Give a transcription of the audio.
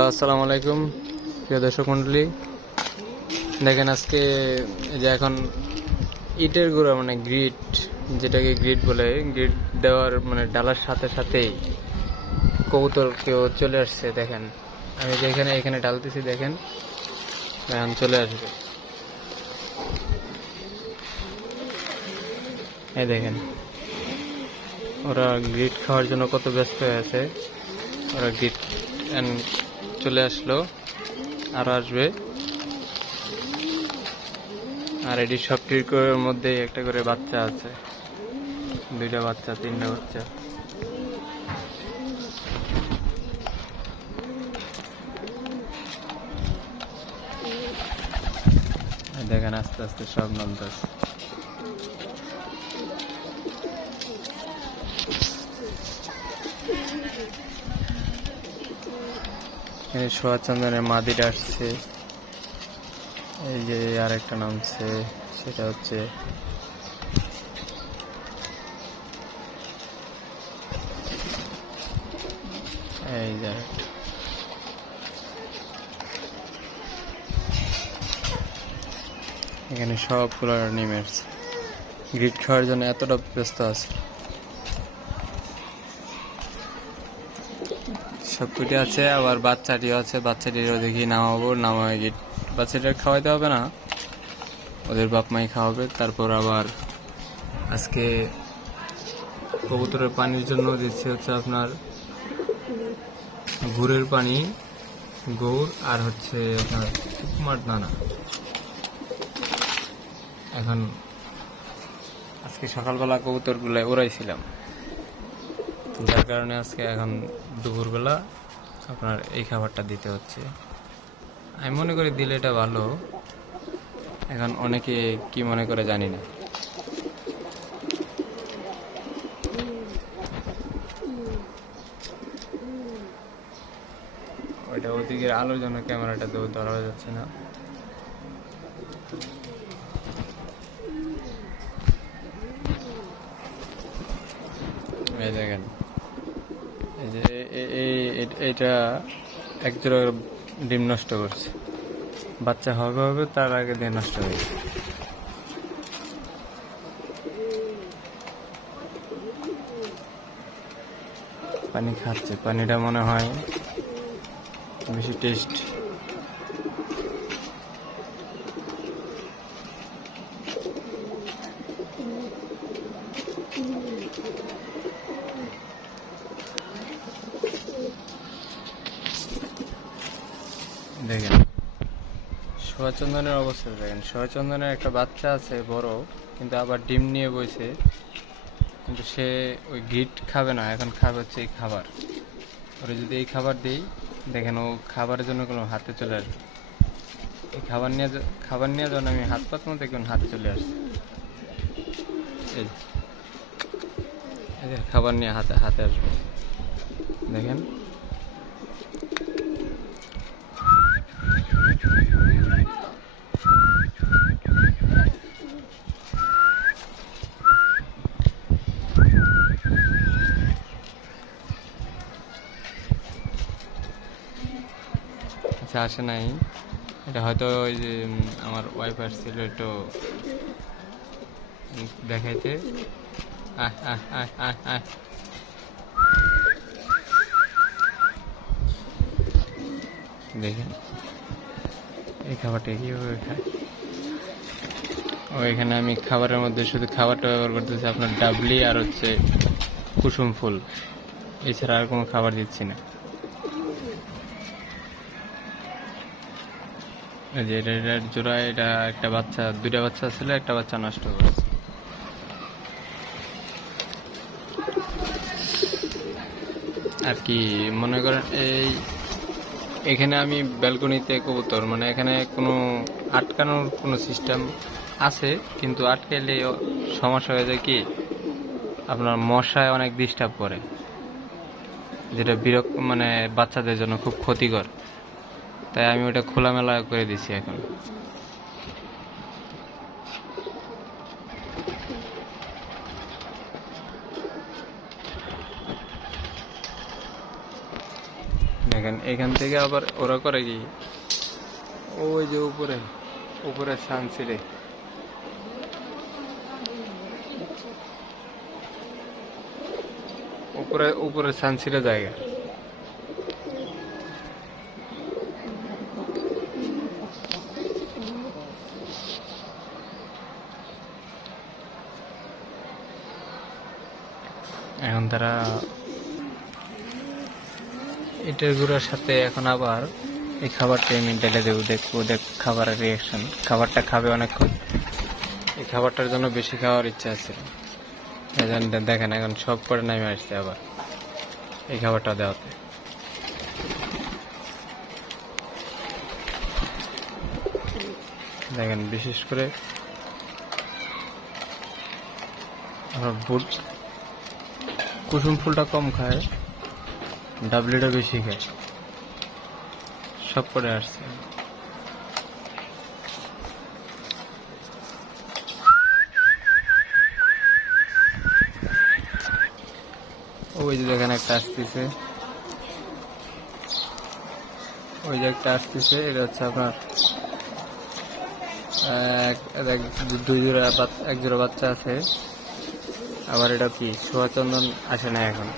Hello, আসসালামু আলাইকুম প্রিয় দর্শক মণ্ডলী। দেখেন আজকে যে এখন ইটের গুঁড়া মানে গ্রিট, যেটাকে গ্রিট বলে, গ্রিট দেওয়ার মানে ডালার সাথে সাথেই কবুতর কেউ চলে আসছে। দেখেন আমি যেখানে এখানে ডালতেছি, দেখেন এখন চলে আসবে। এই দেখেন ওরা গ্রিট খাওয়ার জন্য কত ব্যস্ত হয়ে আছে। ওরা গ্রিট চলে আসলো, আরো আসবে। আর এটি সবটির মধ্যে একটা করে বাচ্চা আছে, দুইটা বাচ্চা, তিনটা বাচ্চা। দেখেন আস্তে আস্তে সব নামতেছে। সোয়া চন্দনের মাদিটা আসছে। এই যে আরেকটা নামছে, সেটা হচ্ছে এই যে এখানে সবগুলো নেমে আসছে। গ্রিট খাওয়ার জন্য এতটা ব্যস্ত আছে। সবকটি আছে, আবার বাচ্চাটিও আছে। বাচ্চাটিরও দেখি নামাবো, নামায় গিট বাচ্চাটা খাওয়াইতে হবে না, ওদের বাপ মাই খাওয়াবে। তারপর আবার আজকে কবুতরের পানির জন্য দিচ্ছে হচ্ছে আপনার গুড়ের পানি, গৌড়, আর হচ্ছে আপনার উপমার দানা। এখন আজকে সকালবেলা কবুতরগুলো উড়াইছিলাম, যার কারণে আজকে এখন দুপুরবেলা আপনার এই খাবারটা দিতে হচ্ছে। আমি মনে করি দিলে এটা ভালো। এখন অনেকে কি মনে করে জানি না। ওইটা ওদিকে আলোর জন্য ক্যামেরাটা ধরা যাচ্ছে না। এই দেখেন, এই যে এইটা একজোড়া ডিম নষ্ট করছে। বাচ্চা হবে তার আগে দিয়ে নষ্ট হয়ে গেছে। পানি খাচ্ছে, পানিটা মনে হয় বেশি টেস্ট। দেখেন সোয়া চন্দনের অবস্থা দেখেন। সোয়া চন্দনের একটা বাচ্চা আছে বড়, কিন্তু আবার ডিম নিয়ে বইছে, কিন্তু সে ওই গ্রিট খাবে না। এখন খাবে হচ্ছে এই খাবার। ওরা যদি এই খাবার দিই, দেখেন ও খাবারের জন্য কোনো হাতে চলে আসবে। এই খাবার নিয়ে যখন আমি হাত পাতবো, দেখবেন হাতে চলে আসছে। এই যে খাবার নিয়ে হাতে আসবে, দেখেন। আচ্ছা, আসে নাই। এটা হয়তো ওই যে আমার ওয়াইফ আসছিল একটু দেখাইতে। দেখেন এই খাবারটা কীভাবে খায়। ও এখানে আমি খাবারের মধ্যে শুধু খাবারটা ব্যবহার করতেছি আপনার ডাবলি আর হচ্ছে কুসুম ফুল, এছাড়া আর কোনো খাবার দিচ্ছি না। যে এটার জোড়া, এটা একটা বাচ্চা, দুইটা বাচ্চা ছিল, একটা বাচ্চা নষ্ট করেছে। আর কি মনে করেন, এখানে আমি ব্যালকনিতে কবুতর, মানে এখানে কোনো আটকানোর কোনো সিস্টেম আছে, কিন্তু আটকাইলে সমস্যা হয়ে যায় কি, আপনার মশায় অনেক ডিস্টার্ব করে, যেটা মানে বাচ্চাদের জন্য খুব ক্ষতিকর। তাই আমি ওটা খোলামেলা করে দিছি এখন। দেখেন এখান থেকে আবার ওরা করে কি, ওই যে উপরে উপরে সানসিটে উপরে উপরে সানসিটে জায়গা। এখন তারা এটার গুঁড়ার সাথে এখন আবার এই খাবারটা আমি ঢেলে দেবো, দেখবো দেখ খাবারের রিয়াকশন। খাবারটা খাবে অনেকক্ষণ, এই খাবারটার জন্য বেশি খাওয়ার ইচ্ছা আছে। দেখেন এখন সব করে নামে আসছে আবার এই খাবারটা দেওয়াতে। দেখেন বিশেষ করে আমার বুট কুসুম ফুলটা কম খায়, ডাবলিটা বেশি খায়, সব করে আসছে। ওই যে দেখেন একটা আসতেছে, ওই যে একটা আসতেছে, এটা হচ্ছে আপনার এক জোড়া বাচ্চা আছে। আবার এটা কি সোয়া চন্দন আসে না এখন।